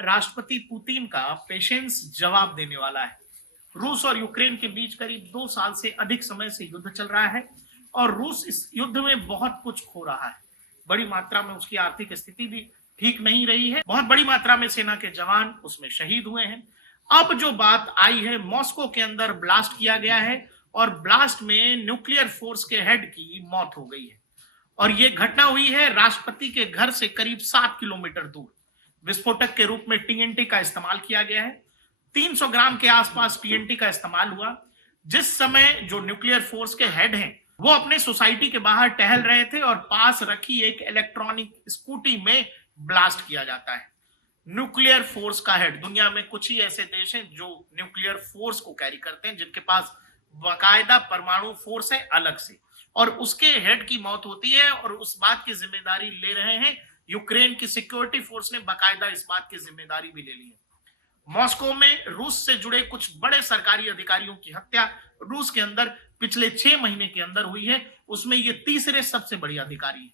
राष्ट्रपति पुतिन का पेशेंस जवाब देने वाला है। रूस और यूक्रेन के बीच करीब 2 साल से अधिक समय से युद्ध चल रहा है और रूस इस युद्ध में बहुत कुछ खो रहा है। बड़ी मात्रा में उसकी आर्थिक स्थिति भी ठीक नहीं रही है। बहुत बड़ी मात्रा में सेना के जवान उसमें शहीद हुए हैं। अब जो बात आई है, मॉस्को के अंदर ब्लास्ट किया गया है और ब्लास्ट में न्यूक्लियर फोर्स के हेड की मौत हो गई है और यह घटना हुई है राष्ट्रपति के घर से करीब 7 किलोमीटर दूर। विस्फोटक के रूप में टीएनटी का इस्तेमाल किया गया है। 300 ग्राम के आसपास टीएनटी का इस्तेमाल हुआ। जिस समय जो न्यूक्लियर फोर्स के हेड हैं वो अपने सोसाइटी के बाहर टहल रहे थे और पास रखी एक इलेक्ट्रॉनिक स्कूटी में ब्लास्ट किया जाता है। न्यूक्लियर फोर्स का हेड, दुनिया में कुछ ही ऐसे देश हैं जो न्यूक्लियर फोर्स को कैरी करते हैं, जिनके पास बाकायदा परमाणु फोर्स है अलग से, और उसके हेड की मौत होती है और उस बात की जिम्मेदारी ले रहे हैं यूक्रेन की सिक्योरिटी फोर्स ने बाकायदा इस बात की जिम्मेदारी भी ले ली है। मॉस्को में रूस से जुड़े कुछ बड़े सरकारी अधिकारियों की हत्या रूस के अंदर पिछले 6 महीने के अंदर हुई है। उसमें ये तीसरे सबसे बड़ी अधिकारी है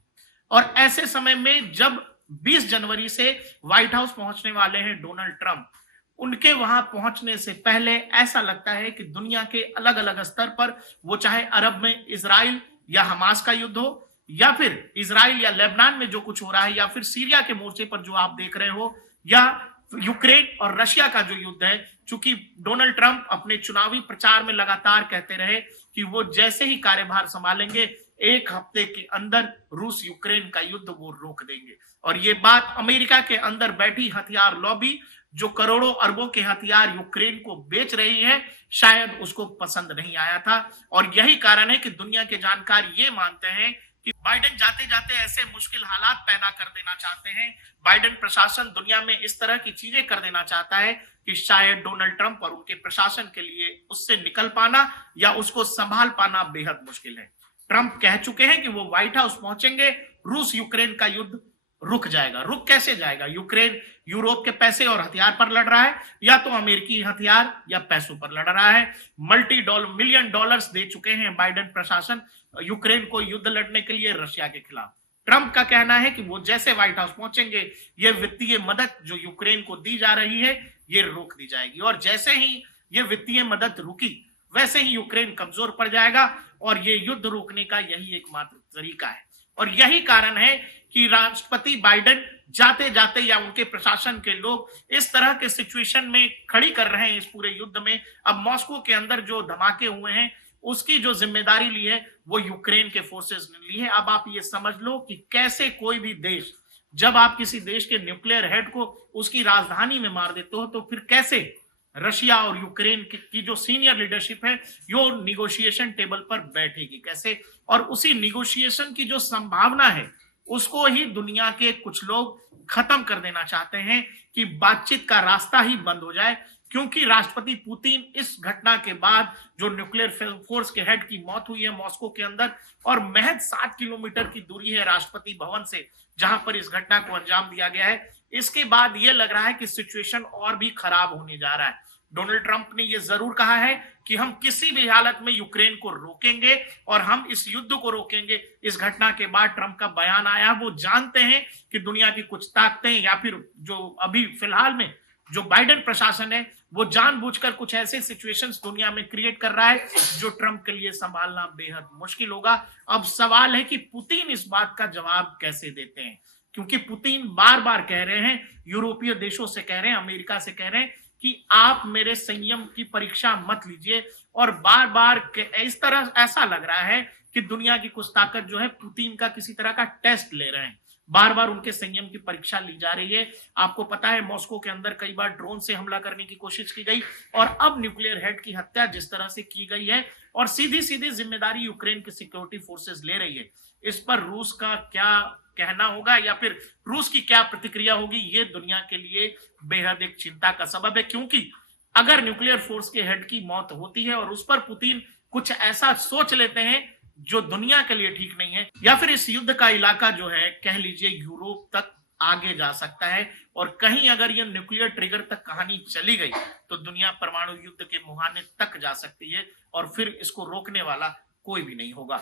और ऐसे समय में जब 20 जनवरी से व्हाइट हाउस पहुंचने वाले हैं डोनाल्ड ट्रंप, उनके वहां पहुंचने से पहले ऐसा लगता है कि दुनिया के अलग अलग स्तर पर, वो चाहे अरब में इजराइल या हमास का युद्ध हो, या फिर इजराइल या लेबनान में जो कुछ हो रहा है, या फिर सीरिया के मोर्चे पर जो आप देख रहे हो, या यूक्रेन और रशिया का जो युद्ध है, चूंकि डोनाल्ड ट्रंप अपने चुनावी प्रचार में लगातार कहते रहे कि वो जैसे ही कार्यभार संभालेंगे 1 हफ्ते के अंदर रूस यूक्रेन का युद्ध वो रोक देंगे। और ये बात अमेरिका के अंदर बैठी हथियार लॉबी, जो करोड़ों अरबों के हथियार यूक्रेन को बेच रही है, शायद उसको पसंद नहीं आया था। और यही कारण है कि दुनिया के जानकार ये मानते हैं कि बाइडेन जाते जाते ऐसे मुश्किल हालात पैदा कर देना चाहते हैं, बाइडेन प्रशासन दुनिया में इस तरह की चीजें कर देना चाहता है कि शायद डोनाल्ड ट्रंप और उनके प्रशासन के लिए उससे निकल पाना या उसको संभाल पाना बेहद मुश्किल है। ट्रंप कह चुके हैं कि वो व्हाइट हाउस पहुंचेंगे, रूस यूक्रेन का युद्ध रुक जाएगा। रुक कैसे जाएगा? यूक्रेन यूरोप के पैसे और हथियार पर लड़ रहा है, या तो अमेरिकी हथियार या पैसों पर लड़ रहा है। मिलियन डॉलर्स दे चुके हैं बाइडेन प्रशासन यूक्रेन को युद्ध लड़ने के लिए रशिया के खिलाफ। ट्रंप का कहना है कि वो जैसे व्हाइट हाउस पहुंचेंगे, ये वित्तीय मदद जो यूक्रेन को दी जा रही है ये रोक दी जाएगी, और जैसे ही ये वित्तीय मदद रुकी वैसे ही यूक्रेन कमजोर पड़ जाएगा और ये युद्ध रोकने का यही एकमात्र तरीका है। और यही कारण है कि राष्ट्रपति बाइडेन जाते जाते या उनके प्रशासन के लोग इस तरह के सिचुएशन में खड़ी कर रहे हैं इस पूरे युद्ध में। अब मॉस्को के अंदर जो धमाके हुए हैं उसकी जो जिम्मेदारी ली है वो यूक्रेन के फोर्सेस ने ली है। अब आप ये समझ लो कि कैसे कोई भी देश, जब आप किसी देश के न्यूक्लियर हेड को उसकी राजधानी में मार देते हो, तो फिर कैसे रशिया और यूक्रेन की जो सीनियर लीडरशिप है यो निगोशिएशन टेबल पर बैठेगी कैसे? और उसी निगोशिएशन की जो संभावना है उसको ही दुनिया के कुछ लोग खत्म कर देना चाहते हैं कि बातचीत का रास्ता ही बंद हो जाए, क्योंकि राष्ट्रपति पुतिन इस घटना के बाद जो न्यूक्लियर फोर्स के हेड की मौत हुई है मॉस्को के अंदर, और महज 7 किलोमीटर की दूरी है राष्ट्रपति भवन से जहां पर इस घटना को अंजाम दिया गया है, इसके बाद यह लग रहा है कि सिचुएशन और भी खराब होने जा रहा है। डोनाल्ड ट्रंप ने यह जरूर कहा है कि हम किसी भी हालत में यूक्रेन को रोकेंगे और हम इस युद्ध को रोकेंगे। इस घटना के बाद ट्रंप का बयान आया, वो जानते हैं कि दुनिया की कुछ ताकतें या फिर जो अभी फिलहाल में जो बाइडेन प्रशासन है वो जानबूझकर कुछ ऐसे सिचुएशंस दुनिया में क्रिएट कर रहा है जो ट्रंप के लिए संभालना बेहद मुश्किल होगा। अब सवाल है कि पुतिन इस बात का जवाब कैसे देते हैं, क्योंकि पुतिन बार बार कह रहे हैं, यूरोपीय देशों से कह रहे हैं, अमेरिका से कह रहे हैं कि आप मेरे संयम की परीक्षा मत लीजिए, और बार बार इस तरह ऐसा लग रहा है कि दुनिया की कुछ ताकत जो है पुतिन का किसी तरह का टेस्ट ले रहे हैं, बार बार उनके संयम की परीक्षा ली जा रही है। आपको पता है मॉस्को के अंदर कई बार ड्रोन से हमला करने की कोशिश की गई, और अब न्यूक्लियर हेड की हत्या जिस तरह से की गई है और सीधी सीधी जिम्मेदारी यूक्रेन की सिक्योरिटी फोर्सेस ले रही है, इस पर रूस का क्या कहना होगा या फिर रूस की क्या प्रतिक्रिया होगी, ये दुनिया के लिए बेहद एक चिंता का सबब है। क्योंकि अगर न्यूक्लियर फोर्स के हेड की मौत होती है और उस पर पुतिन कुछ ऐसा सोच लेते हैं जो दुनिया के लिए ठीक नहीं है, या फिर इस युद्ध का इलाका जो है कह लीजिए यूरोप तक आगे जा सकता है, और कहीं अगर ये न्यूक्लियर ट्रिगर तक कहानी चली गई तो दुनिया परमाणु युद्ध के मुहाने तक जा सकती है और फिर इसको रोकने वाला कोई भी नहीं होगा।